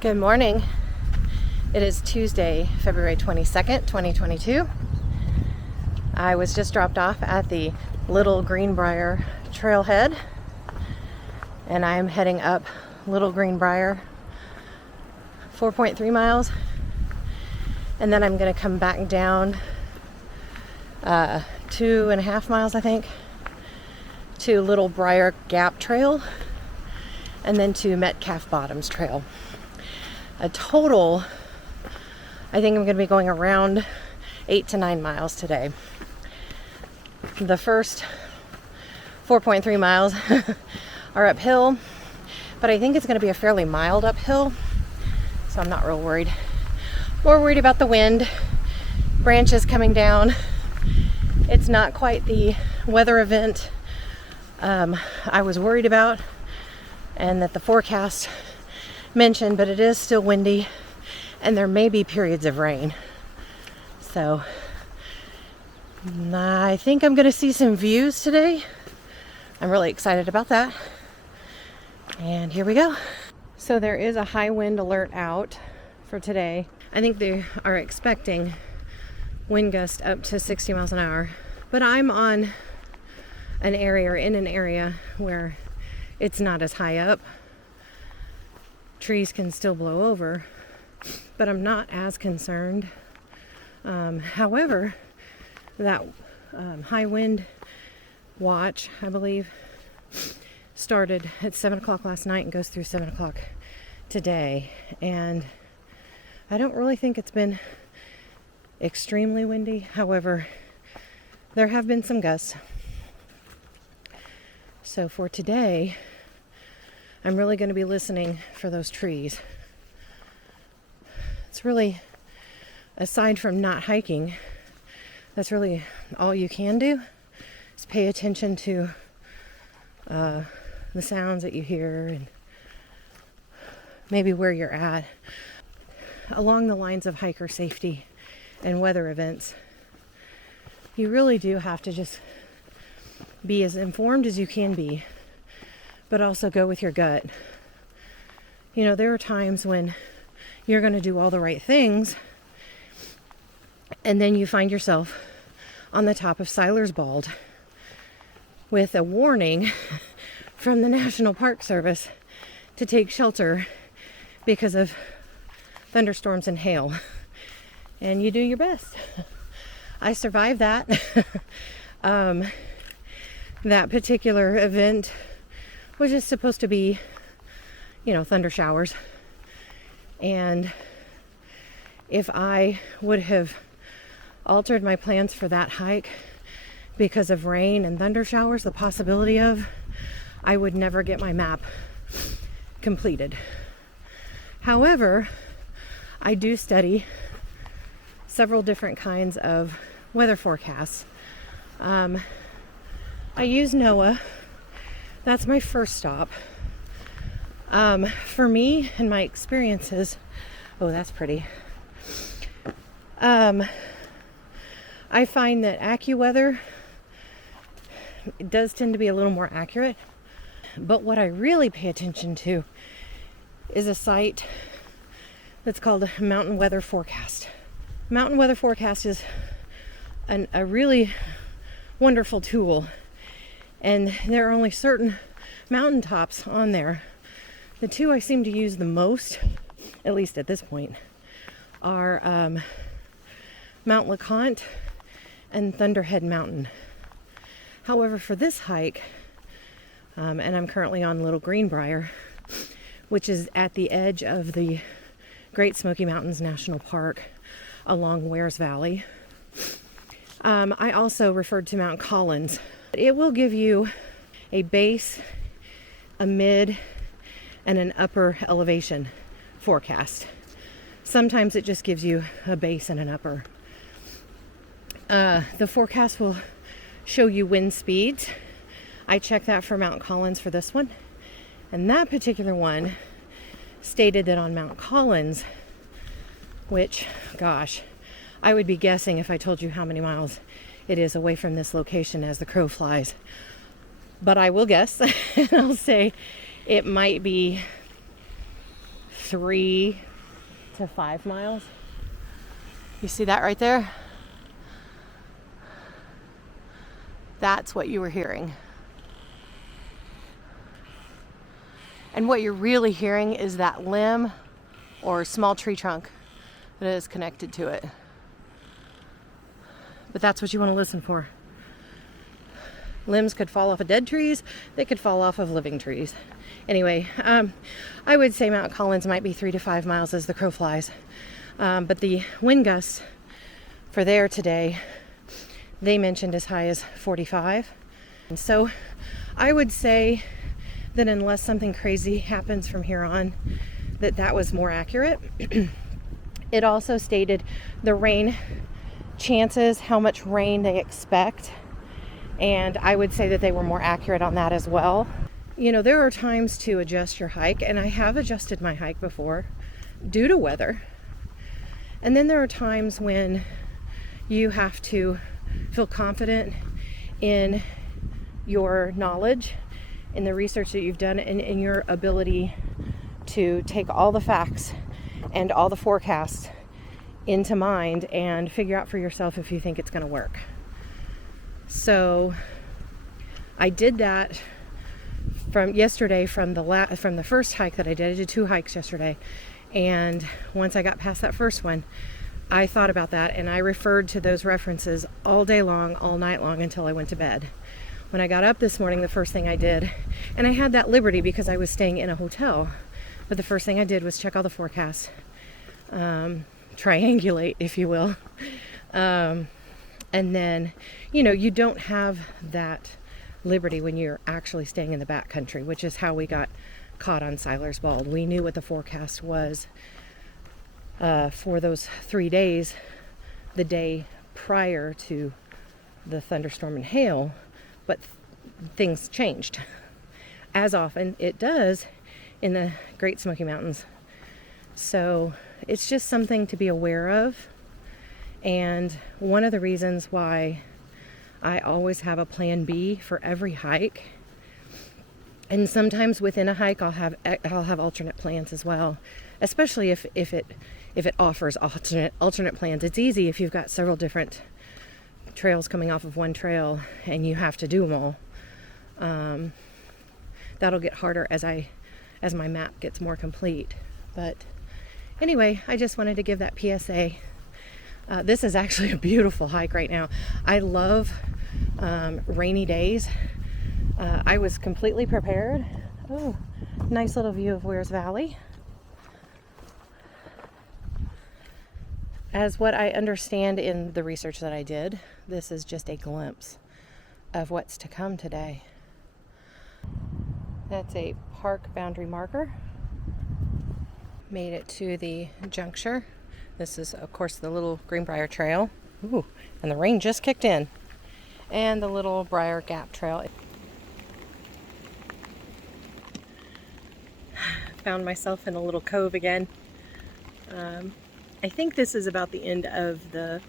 Good morning. It is Tuesday, February 22nd, 2022. I was just dropped off at the Little Greenbrier trailhead, and I am heading up Little Greenbrier 4.3 miles, and then I'm going to come back down 2.5 miles, I think, to Little Brier Gap trail, and then to Metcalf Bottoms trail. A total, I think I'm going to be going around 8 to 9 miles today. The first 4.3 miles are uphill, but I think it's going to be a fairly mild uphill, so I'm not real worried. More worried about the wind, branches coming down. It's not quite the weather event I was worried about and that the forecast mentioned, but it is still windy and there may be periods of rain. So I think I'm going to see some views today. I'm really excited about that. And here we go. So there is a high wind alert out for today. I think they are expecting wind gusts up to 60 miles an hour. But I'm on an area, or in an area, where it's not as high up. Trees can still blow over, but I'm not as concerned. However, that high wind watch, I believe, started at 7 o'clock last night and goes through 7 o'clock today. And I don't really think it's been extremely windy. However, there have been some gusts. So for today, I'm really going to be listening for those trees. It's really, aside from not hiking, that's really all you can do, is pay attention to the sounds that you hear and maybe where you're at. Along the lines of hiker safety and weather events, you really do have to just be as informed as you can be, but also go with your gut. You know, there are times when you're going to do all the right things, and then you find yourself on the top of Seiler's Bald with a warning from the National Park Service to take shelter because of thunderstorms and hail. And you do your best. I survived that. That particular event was just supposed to be, thunder showers. And if I would have altered my plans for that hike because of rain and thunder showers, the possibility of, I would never get my map completed. However, I do study several different kinds of weather forecasts. I use NOAA. That's my first stop. For me and my experiences, oh, that's pretty. I find that AccuWeather, it does tend to be a little more accurate. But what I really pay attention to is a site that's called Mountain Weather Forecast. Mountain Weather Forecast is a really wonderful tool. And there are only certain mountaintops on there. The two I seem to use the most, at least at this point, are Mount LeConte and Thunderhead Mountain. However, for this hike, and I'm currently on Little Greenbrier, which is at the edge of the Great Smoky Mountains National Park along Wares Valley. I also referred to Mount Collins. It will give you a base, a mid, and an upper elevation forecast. Sometimes it just gives you a base and an upper. The forecast will show you wind speeds. I checked that for Mount Collins for this one. And that particular one stated that on Mount Collins, which, gosh, I would be guessing if I told you how many miles it is away from this location as the crow flies. But I will guess, and I'll say it might be 3 to 5 miles. You see that right there? That's what you were hearing. And what you're really hearing is that limb or small tree trunk that is connected to it. But that's what you want to listen for. Limbs could fall off of dead trees. They could fall off of living trees. Anyway, I would say Mount Collins might be 3 to 5 miles as the crow flies. But the wind gusts for there today, they mentioned as high as 45. And so I would say that unless something crazy happens from here on, that was more accurate. It also stated the rain chances, how much rain they expect. And I would say that they were more accurate on that as well. You know, there are times to adjust your hike, and I have adjusted my hike before due to weather. And then there are times when you have to feel confident in your knowledge, in the research that you've done, and in your ability to take all the facts and all the forecasts into mind and figure out for yourself if you think it's going to work. So I did that from yesterday, from the first hike that I did. I did 2 hikes yesterday, and once I got past that first one, I thought about that, and I referred to those references all day long, all night long, until I went to bed. When I got up this morning, the first thing I did, and I had that liberty because I was staying in a hotel, but the first thing I did was check all the forecasts, triangulate, if you will. And then, you know, you don't have that liberty when you're actually staying in the backcountry, which is how we got caught on Seiler's Bald. We knew what the forecast was for those 3 days, the day prior to the thunderstorm and hail, but things changed, as often it does in the Great Smoky Mountains. So it's just something to be aware of. And one of the reasons why I always have a plan B for every hike, and sometimes within a hike I'll have alternate plans as well, especially if it offers alternate plans. It's easy if you've got several different trails coming off of one trail and you have to do them all. That'll get harder as my map gets more complete. But anyway, I just wanted to give that PSA. This is actually a beautiful hike right now. I love rainy days. I was completely prepared. Oh, nice little view of Weir's Valley. As what I understand in the research that I did, this is just a glimpse of what's to come today. That's a park boundary marker. Made it to the juncture. This is, of course, the Little Greenbrier Trail. Ooh, and the rain just kicked in. And the Little Brier Gap Trail. Found myself in a little cove again. I think this is about the end of the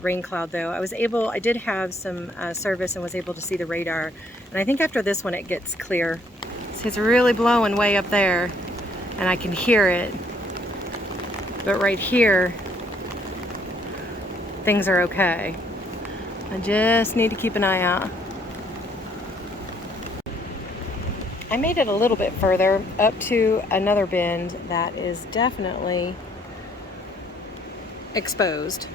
rain cloud, though. I did have some service and was able to see the radar. And I think after this one it gets clear. It's really blowing way up there, and I can hear it. But right here, things are okay. I just need to keep an eye out. I made it a little bit further up to another bend that is definitely exposed.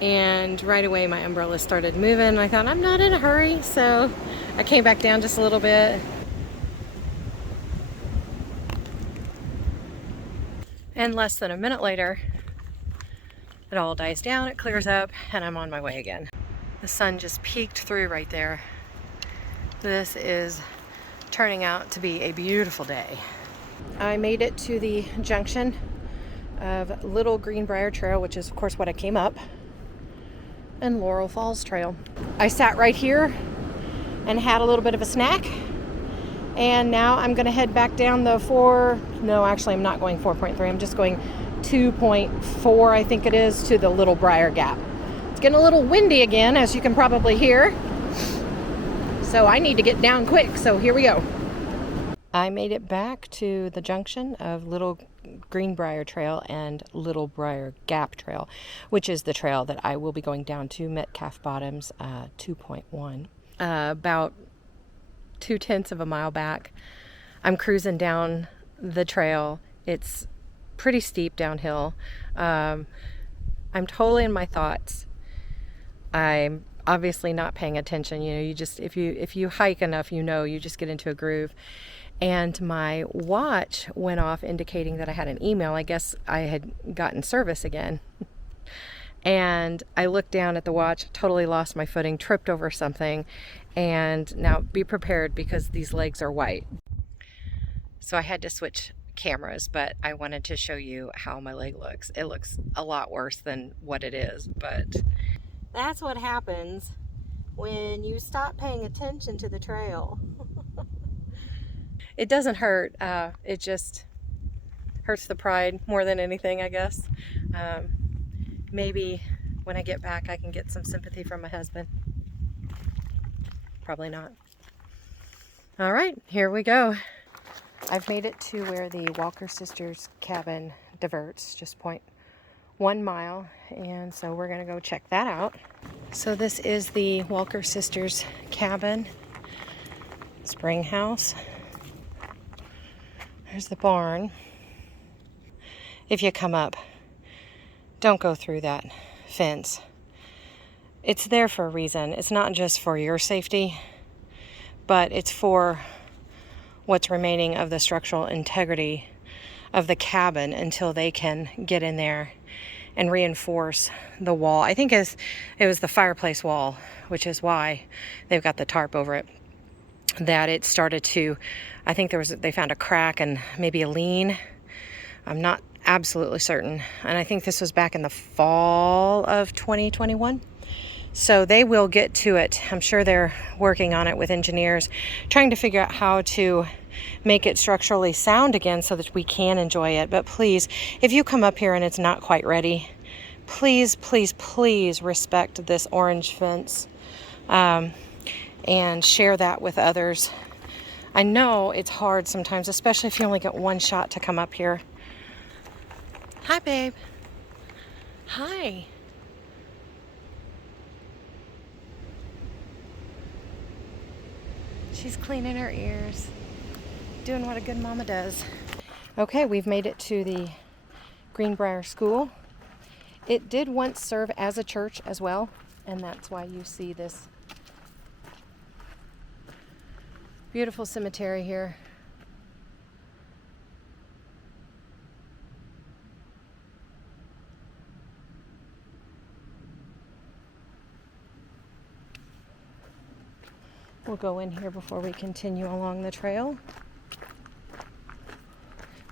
And right away my umbrella started moving. I thought, I'm not in a hurry, so I came back down just a little bit. And less than a minute later, it all dies down, it clears up, and I'm on my way again. The sun just peeked through right there. This is turning out to be a beautiful day. I made it to the junction of Little Greenbrier Trail, which is of course what I came up, and Laurel Falls Trail. I sat right here and had a little bit of a snack, and now I'm going to head back down the I'm not going 4.3, I'm just going 2.4, I think it is, to the Little Brier Gap. It's getting a little windy again, as you can probably hear, so I need to get down quick, so here we go. I made it back to the junction of Little Greenbrier Trail and Little Brier Gap Trail, which is the trail that I will be going down to, Metcalf Bottoms 2.1. About 0.2 of a mile back, I'm cruising down the trail. It's pretty steep downhill. I'm totally in my thoughts. I'm obviously not paying attention. You know, you just, if you hike enough, you know, you just get into a groove. And my watch went off indicating that I had an email. I guess I had gotten service again. And I looked down at the watch, totally lost my footing, tripped over something. And now be prepared because these legs are white. So I had to switch cameras, but I wanted to show you how my leg looks. It looks a lot worse than what it is, but that's what happens when you stop paying attention to the trail. It doesn't hurt. It just hurts the pride more than anything, I guess. Maybe when I get back, I can get some sympathy from my husband. Probably not. All right, here we go. I've made it to where the Walker Sisters cabin diverts, just 0.1 mile, and so we're gonna go check that out. So this is the Walker Sisters cabin, spring house. There's the barn. If you come up, don't go through that fence. It's there for a reason. It's not just for your safety, but it's for what's remaining of the structural integrity of the cabin until they can get in there and reinforce the wall. I think it was the fireplace wall, which is why they've got the tarp over it, that it started to, I think they found a crack and maybe a lean. I'm not absolutely certain. And I think this was back in the fall of 2021. So they will get to it. I'm sure they're working on it with engineers, trying to figure out how to make it structurally sound again so that we can enjoy it. But please, if you come up here and it's not quite ready, please, please, please respect this orange fence and share that with others. I know it's hard sometimes, especially if you only get one shot to come up here. Hi, babe. Hi. She's cleaning her ears, doing what a good mama does. Okay, we've made it to the Greenbrier School. It did once serve as a church as well, and that's why you see this beautiful cemetery here. We'll go in here before we continue along the trail.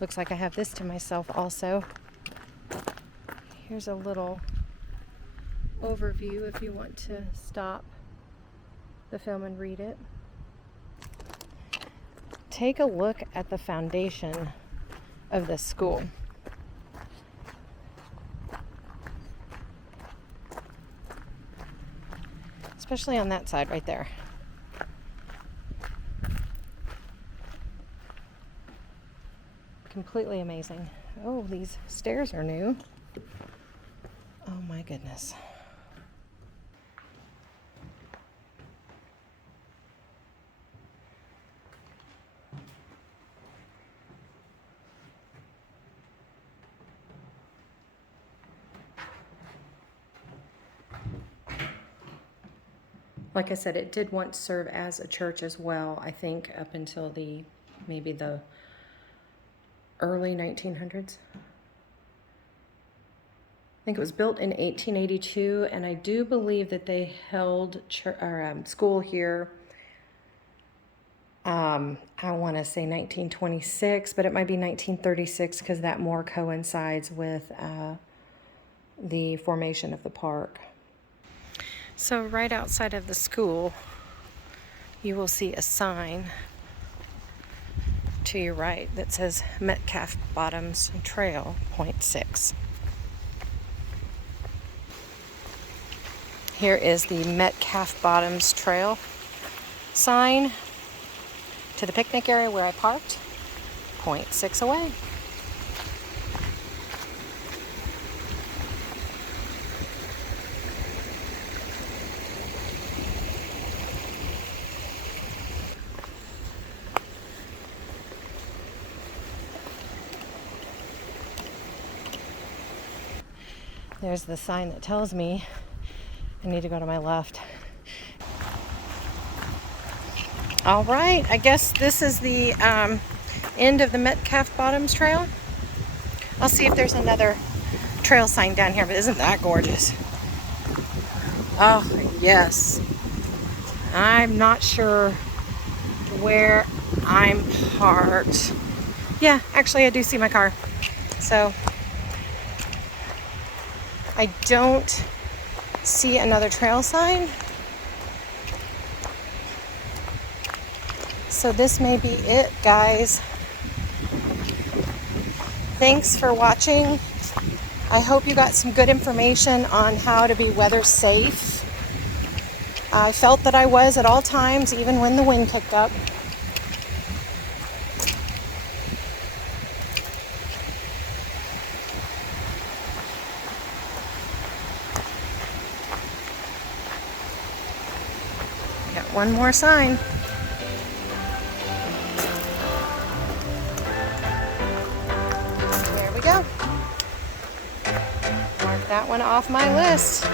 Looks like I have this to myself also. Here's a little overview if you want to stop the film and read it. Take a look at the foundation of this school. Especially on that side right there. Completely amazing. Oh, these stairs are new. Oh my goodness. Like I said, it did once serve as a church as well, I think up until maybe the early 1900s. I think it was built in 1882, and I do believe that they held school here, I want to say 1926, but it might be 1936 because that more coincides with the formation of the park. So right outside of the school, you will see a sign to your right that says Metcalf Bottoms Trail 0.6. Here is the Metcalf Bottoms Trail sign to the picnic area where I parked, 0.6 away. There's the sign that tells me I need to go to my left. All right, I guess this is the end of the Metcalf Bottoms Trail. I'll see if there's another trail sign down here, but isn't that gorgeous? Oh, yes. I'm not sure where I'm parked. Yeah, actually I do see my car. So I don't see another trail sign. So this may be it, guys. Thanks for watching. I hope you got some good information on how to be weather safe. I felt that I was at all times, even when the wind kicked up. Got one more sign. There we go. Mark that one off my list.